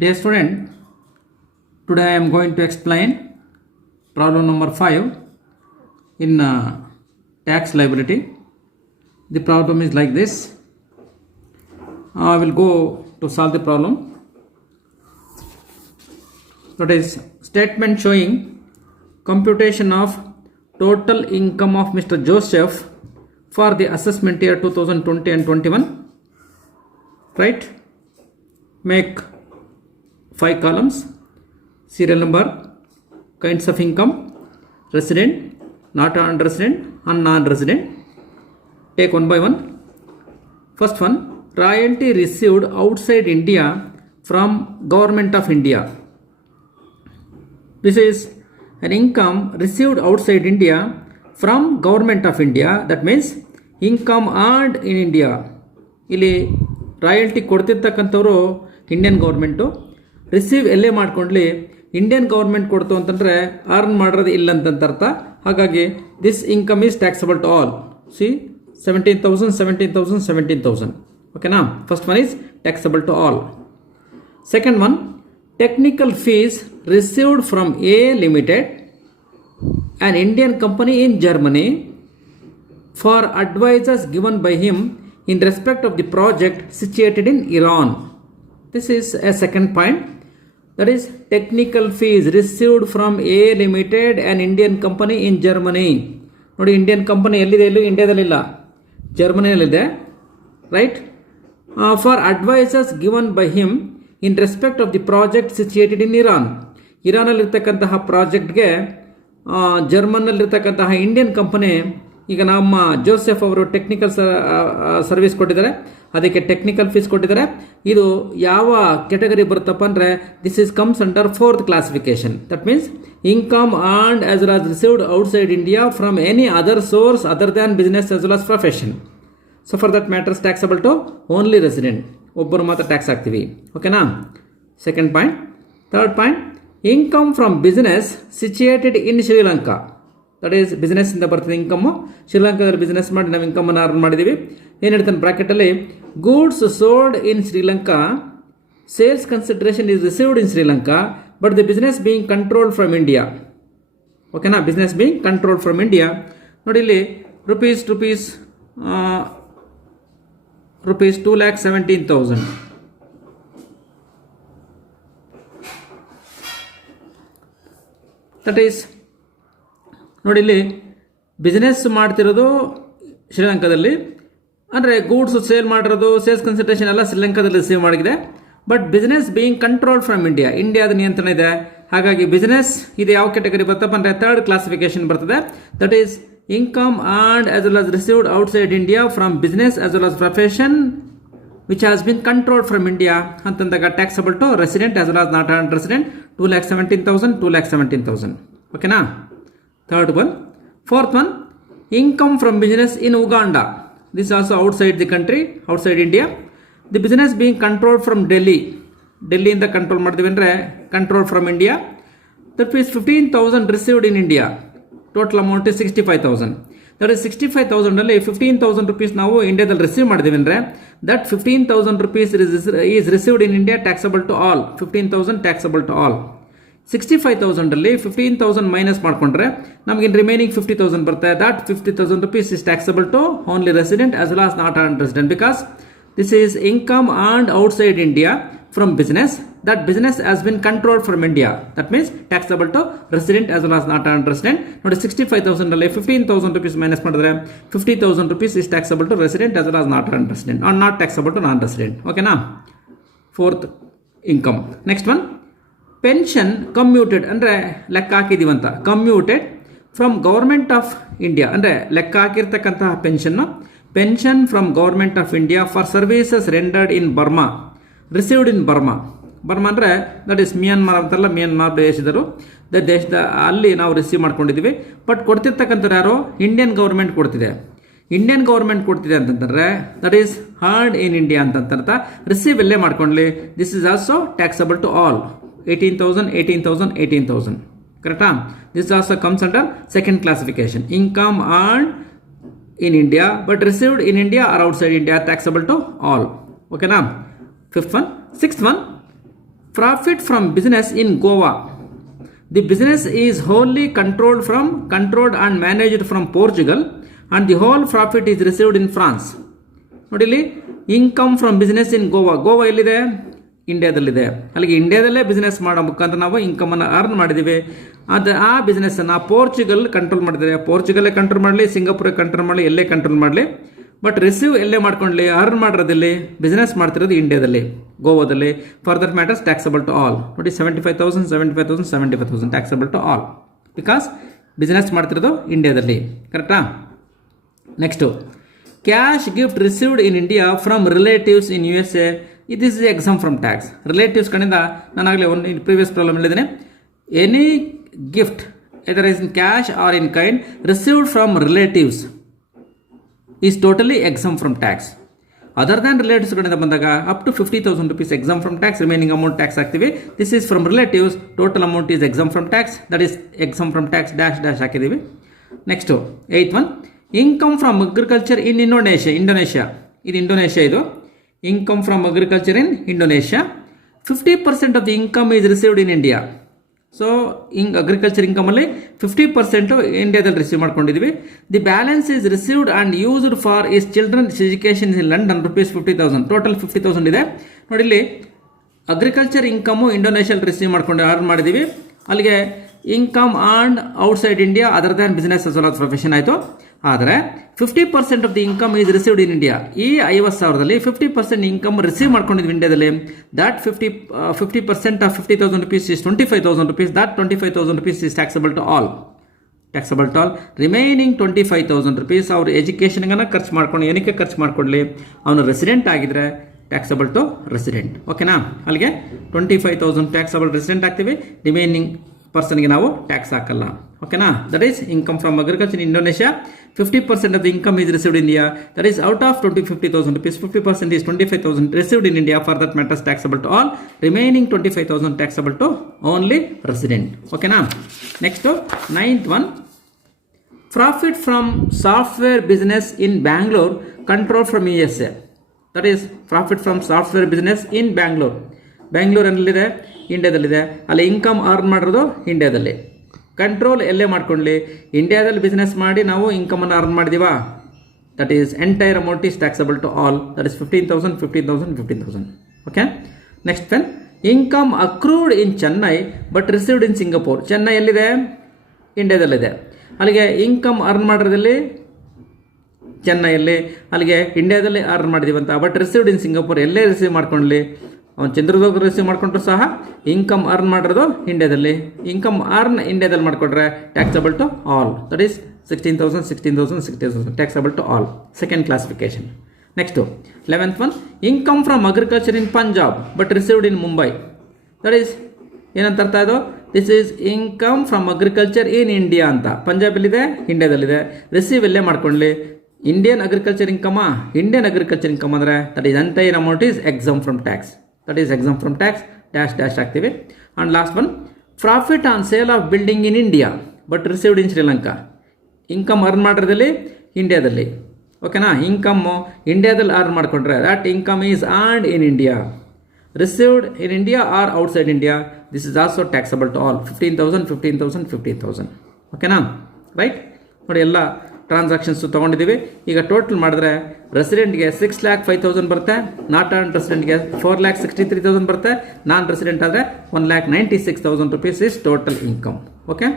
Dear student, today I am going to explain problem number 5 in tax liability. The problem is like this. I will go to solve the problem. That is statement showing computation of total income of Mr. Joseph for the assessment year 2020 and 21. Right? Make 5 columns: serial number, kinds of income, resident, not non-resident, and non-resident. Take one by one. First one, royalty received outside India from Government of India. This is an income received outside India from Government of India. That means income earned in India. ಇಲ್ಲಿ royalty ಕೊಡ್ತಿರ್ತಕ್ಕಂಥವ್ರು Indian government, receive ಎಲ್ಲೇ ಮಾಡ್ಕೊಂಡ್ಲಿ Indian government ಕೊಡ್ತು ಅಂತಂದರೆ earn ಮಾಡೋದು ಇಲ್ಲ ಅಂತಂತ ಅರ್ಥ. ಹಾಗಾಗಿ this income is taxable to all. C 17,000. ಓಕೆನಾ? First one is taxable to all. Second one, technical fees received from a limited, an Indian company in Germany, for advices given by him in respect of the project situated in Iran. This is a second point. That is technical fees received from A Limited, an Indian company in Germany. ನೋಡಿ, Indian company ಎಲ್ಲಿದೆ? ಎಲ್ಲೂ ಇಂಡಿಯಾದಲ್ಲಿಲ್ಲ, ಜರ್ಮನಿಯಲ್ಲಿದೆ. Right? For advices given by him in respect of the project situated in Iran. ಇರಾನಲ್ಲಿರ್ತಕ್ಕಂತಹ ಪ್ರಾಜೆಕ್ಟ್ಗೆ ಜರ್ಮನ್ನಲ್ಲಿರ್ತಕ್ಕಂತಹ Indian company, ಈಗ ನಮ್ಮ ಜೋಸೆಫ್ ಅವರು ಟೆಕ್ನಿಕಲ್ ಸರ್ವಿಸ್ ಕೊಟ್ಟಿದ್ದಾರೆ, ಅದಕ್ಕೆ ಟೆಕ್ನಿಕಲ್ ಫೀಸ್ ಕೊಟ್ಟಿದ್ದಾರೆ. ಇದು ಯಾವ ಕೆಟಗರಿ ಬರುತ್ತಪ್ಪ ಅಂದರೆ, this is comes under 4th classification. That means income earned as well as received outside India from any other source other than business as well as profession. So for that matters taxable to only resident. ಒಬ್ಬರು ಮಾತ್ರ tax ಹಾಕ್ತೀವಿ. ಓಕೆನಾ? Second point. Third point, income from business situated in Sri Lanka. That is ಬಿಸ್ನೆಸ್ಸಿಂದ ಬರ್ತದೆ income. ಶ್ರೀಲಂಕಾದಲ್ಲಿ business ಮಾಡಿ ನಾವು ಇನ್ಕಮನ್ನು ಅರ್ನ್ ಮಾಡಿದ್ದೀವಿ. ಏನು ಹೇಳ್ತಾನೆ ಬ್ರಾಕೆಟಲ್ಲಿ? Goods sold in Sri Lanka, sales consideration is received in Sri Lanka, but the business being controlled from India. ಓಕೆನಾ? Business being controlled from India. ನೋಡಿ, ಇಲ್ಲಿ ರುಪೀಸ್ 2,17,000. ದಟ್ ಈಸ್ ನೋಡಿ, ಇಲ್ಲಿ ಬಿಸ್ನೆಸ್ ಮಾಡ್ತಿರೋದು ಶ್ರೀಲಂಕಾದಲ್ಲಿ, ಅಂದರೆ ಗೂಡ್ಸ್ ಸೇಲ್ ಮಾಡಿರೋದು, ಸೇಲ್ಸ್ ಕನ್ಸಿಡರೇಷನ್ ಎಲ್ಲ ಶ್ರೀಲಂಕಾದಲ್ಲಿ ರಿಸೀವ್ ಮಾಡಿದೆ. But business being control from India, ಇಂಡಿಯಾದ ನಿಯಂತ್ರಣ ಇದೆ. ಹಾಗಾಗಿ ಬಿಸ್ನೆಸ್ ಇದು ಯಾವ ಕೆಟಗರಿ ಬರ್ತಪ್ಪ ಅಂದರೆ 3rd ಕ್ಲಾಸಿಫಿಕೇಶನ್ ಬರ್ತದೆ. That is income earned as well as received outside India from business as well as profession which has been controlled from India ಅಂತಂದಾಗ taxable to resident as well as not earned resident. 2,17,000. ಓಕೆನಾ? Third one. Fourth one, income from business in Uganda. This is also outside the country, outside India. The business being controlled from Delhi. Delhi in the control ಮಾಡಿದ್ವಿ ಅಂದರೆ control from India. That is 15,000 received in India. Total amount is 65,000. That is 65,000 ಅಲ್ಲಿ 15,000 rupees ನಾವು ಇಂಡಿಯಾದಲ್ಲಿ receive ಮಾಡಿದ್ವಿ ಅಂದರೆ that 15,000 rupees is received in India, taxable to all. 15,000 taxable to all. 65,000 ಅಲ್ಲಿ 15,000 minus ಮಾಡಿಕೊಂಡ್ರೆ ನಮಗೆ ರಿಮೈನಿಂಗ್ 50,000 ಬರುತ್ತೆ. That 50,000 rupees is taxable to only resident as well as not earned resident, because this is income earned outside India from business. That business has been controlled from India. That means taxable to resident as well as not earned resident. ನೋಡಿ, 65,000 ಅಲ್ಲಿ 15,000 rupees minus ಮಾಡಿದ್ರೆ 50,000 rupees is taxable to resident as well as not earned resident, or not taxable to non-resident. ಓಕೆನಾ? 4th income. Next one, pension commuted, ಅಂದರೆ ಲೆಕ್ಕ ಹಾಕಿದ್ದೀವಂತ, commuted from government of India, ಅಂದರೆ ಲೆಕ್ಕ ಹಾಕಿರ್ತಕ್ಕಂತಹ pension from government of India for services rendered in Burma, received in Burma. Burma ಅಂದರೆ that is Myanmar ಅಂತಾರಲ್ಲ, Myanmar ದೇಶದರು, ದೇಶದ ಅಲ್ಲಿ ನಾವು ರಿಸೀವ್ ಮಾಡ್ಕೊಂಡಿದ್ದೀವಿ. ಬಟ್ ಕೊಡ್ತಿರ್ತಕ್ಕಂಥದ್ದು ಯಾರು? ಇಂಡಿಯನ್ ಗೌರ್ಮೆಂಟ್ ಕೊಡ್ತಿದೆ. ಇಂಡಿಯನ್ ಗೌರ್ಮೆಂಟ್ ಕೊಡ್ತಿದೆ ಅಂತಂದರೆ that is heard in India ಅಂತಂತ ರಿಸೀವ್ ಎಲ್ಲೇ ಮಾಡ್ಕೊಳ್ಳಿ. This is also taxable to all. 18,000. ಕರೆಕ್ಟಾ? This also comes under second classification. Income earned in India but received in India or outside India taxable to all. Okay na? Fifth one. Sixth one, profit from business in Goa. The business is wholly controlled and managed from Portugal and the whole profit is received in France. ನೋಡಿ ಇಲ್ಲಿ income from business in Goa ಎಲ್ಲಿದೆ? ಇಂಡಿಯಾದಲ್ಲಿದೆ. ಅಲ್ಲಿಗೆ ಇಂಡಿಯಾದಲ್ಲೇ business ಮಾಡೋ ಮುಖಾಂತರ ನಾವು ಇನ್ಕಮನ್ನು earn ಮಾಡಿದ್ದೀವಿ. ಆ ಬಿಸ್ನೆಸ್ಸನ್ನು ಪೋರ್ಚುಗಲ್ ಕಂಟ್ರೋಲ್ ಮಾಡಿದ್ದಾರೆ. ಪೋರ್ಚುಗಲ್ಲೇ ಕಂಟ್ರೋಲ್ ಮಾಡಲಿ, ಸಿಂಗಾಪುರೇ ಕಂಟ್ರೋಲ್ ಮಾಡಲಿ, ಎಲ್ಲೇ ಕಂಟ್ರೋಲ್ ಮಾಡಲಿ, ಬಟ್ ರಿಸೀವ್ ಎಲ್ಲೇ ಮಾಡ್ಕೊಳ್ಳಿ, ಅರ್ನ್ ಮಾಡಿರೋದಲ್ಲಿ ಬಿಸ್ನೆಸ್ ಮಾಡ್ತಿರೋದು ಇಂಡಿಯಾದಲ್ಲಿ, ಗೋವಾದಲ್ಲಿ. For that matters taxable to all. ನೋಡಿ 75,000 taxable to all because business ಮಾಡ್ತಿರೋದು ಇಂಡಿಯಾದಲ್ಲಿ. ಕರೆಕ್ಟಾ? Next, cash gift received in India from relatives in USA. This is exempt from tax. Relatives ಕಡೆಯಿಂದ ನಾನಾಗಲೇ ಒಂದು ಪ್ರೀವಿಯಸ್ ಪ್ರಾಬ್ಲಮ್ ಹೇಳಿದ್ದೇನೆ. Any gift either is in cash or in kind received from relatives is totally exempt from tax. Other than relatives ಕಡೆಯಿಂದ ಬಂದಾಗ up to 50,000 rupees exempt from tax, remaining amount tax ಹಾಕ್ತೀವಿ. This is from relatives, total amount is exempt from tax, that is exempt from tax dash ಹಾಕಿದ್ದೀವಿ. Next 8th one, income from agriculture in Indonesia. ಇದು Indonesia. ಇದು income from agriculture in Indonesia. 50% of the income is received in India. So agriculture ಇನ್ಕಮಲ್ಲಿ 50% ಇಂಡಿಯಾದಲ್ಲಿ receive ಮಾಡ್ಕೊಂಡಿದ್ವಿ. The balance is received and used for his children's education in London ₹50,000. Total 50,000 ಇದೆ. ನೋಡಿ ಇಲ್ಲಿ agriculture income ಇಂಡೋನೇಷ್ಯಲ್ಲಿ receive ಮಾಡ್ಕೊಂಡು earn ಮಾಡಿದ್ದೀವಿ. ಅಲ್ಲಿಗೆ income earned outside India other than business as well as profession ಆಯಿತು. ಆದರೆ 50% of the income is received in India. ಈ 50,000ರಲ್ಲಿ 50% income receive ಮಾಡ್ಕೊಂಡಿದ್ವಿ ಇಂಡಿಯಾದಲ್ಲಿ. That 50% of ₹50,000 is ₹25,000. That ₹25,000 is taxable to all. Remaining ₹25,000 ಅವ್ರ ಎಜುಕೇಷನ್ಗನ್ನ ಖರ್ಚು ಮಾಡ್ಕೊಂಡು, ಏನಕ್ಕೆ ಖರ್ಚು ಮಾಡ್ಕೊಳ್ಳಿ, ಅವನು ರೆಸಿಡೆಂಟ್ ಆಗಿದ್ರೆ ಟ್ಯಾಕ್ಸಬಲ್ ಟು ರೆಸಿಡೆಂಟ್. ಓಕೆನಾ? ಅಲ್ಲಿಗೆ 25,000 ಟ್ಯಾಕ್ಸಬಲ್ ರೆಸಿಡೆಂಟ್ ಆಗ್ತೀವಿ, ರಿಮೈನಿಂಗ್ ಪರ್ಸನ್ಗೆ ನಾವು ಟ್ಯಾಕ್ಸ್ ಹಾಕಲ್ಲ. ಓಕೆನಾ? That is income from agriculture in Indonesia. 50% of the income is received in India. That is out of ₹50,000. 50% is 25,000 received in India. For that matters taxable to all. Remaining 25,000 taxable to only resident. ಓಕೆನಾ? Next 9th one, profit from software business in Bangalore control from USA. That is profit from software business ಇನ್ ಬ್ಯಾಂಗ್ಳೂರಲ್ಲಿದೆ, ಇಂಡಿಯಾದಲ್ಲಿದೆ. ಅಲ್ಲಿ income earn ಮಾಡಿರೋದು ಇಂಡಿಯಾದಲ್ಲಿ. Control ಎಲ್ಲೇ ಮಾಡ್ಕೊಳ್ಳಿ, ಇಂಡಿಯಾದಲ್ಲಿ business ಮಾಡಿ ನಾವು ಇನ್ಕಮನ್ನು ಅರ್ನ್ ಮಾಡಿದೀವಾ, that is entire amount is taxable to all. That is 15,000. Okay? Next pen, income accrued in Chennai but received in Singapore. Chennai ಎಲ್ಲಿದೆ? ಇಂಡಿಯಾದಲ್ಲಿದೆ. ಅಲ್ಲಿಗೆ ಇನ್ಕಮ್ ಅರ್ನ್ ಮಾಡಿರೋದಲ್ಲಿ ಚೆನ್ನೈಯಲ್ಲಿ, ಅಲ್ಲಿಗೆ ಇಂಡಿಯಾದಲ್ಲಿ ಅರ್ನ್ ಮಾಡಿದೀವಂತ. But received in Singapore. ಎಲ್ಲೇ ರಿಸೀವ್ ಮಾಡ್ಕೊಳ್ಳಿ, ಅವನು ಚಿತ್ರದುರ್ಗ ರಿಸೀವ್ ಮಾಡ್ಕೊಂಡ್ರು ಸಹ ಇನ್ಕಮ್ ಅರ್ನ್ ಮಾಡಿರೋದು ಇಂಡಿಯಾದಲ್ಲಿ. ಇನ್ಕಮ್ ಅರ್ನ್ ಇಂಡಿಯಾದಲ್ಲಿ ಮಾಡಿಕೊಂಡ್ರೆ taxable to all. That is 16,000 taxable to all. Second classification. Next 11th one, income from agriculture in Punjab but received in Mumbai. That is ಏನಂತ ಅರ್ಥ ಇದು? This is income from agriculture in India ಅಂತ. ಪಂಜಾಬಲ್ಲಿದೆ, ಇಂಡಿಯಾದಲ್ಲಿದೆ. Receive ಎಲ್ಲೇ ಮಾಡ್ಕೊಳ್ಳಿ, ಇಂಡಿಯನ್ ಅಗ್ರಿಕಲ್ಚರ್ ಇನ್ಕಮ್ ಅಂದರೆ that is entire amount is exempt from tax. That is exempt from tax dash ಆಗ್ತೀವಿ. And last one, profit on sale of building in India but received in Sri Lanka. Income earn ಮಾಡಿರೋದಲ್ಲಿ ಇಂಡಿಯಾದಲ್ಲಿ. ಓಕೆನಾ? Income ಇಂಡಿಯಾದಲ್ಲಿ earn ಮಾಡಿಕೊಂಡ್ರೆ that income is earned in India. Received in India or outside India, this is also taxable to all. 15,000. ಓಕೆನಾ? Right? ನೋಡಿ, ಎಲ್ಲ transactions ತೊಗೊಂಡಿದ್ದೀವಿ. ಈಗ ಟೋಟಲ್ ಮಾಡಿದ್ರೆ ರೆಸಿಡೆಂಟ್ಗೆ 6,05,000 ಬರುತ್ತೆ, ನಾಟ್ ಆನ್ ರೆಸಿಡೆಂಟ್ಗೆ 4,63,000 ಬರುತ್ತೆ, ನಾನ್ ರೆಸಿಡೆಂಟ್ ಆದರೆ 1,96,000 ಇಸ್ ಟೋಟಲ್ ಇನ್ಕಮ್. ಓಕೆ?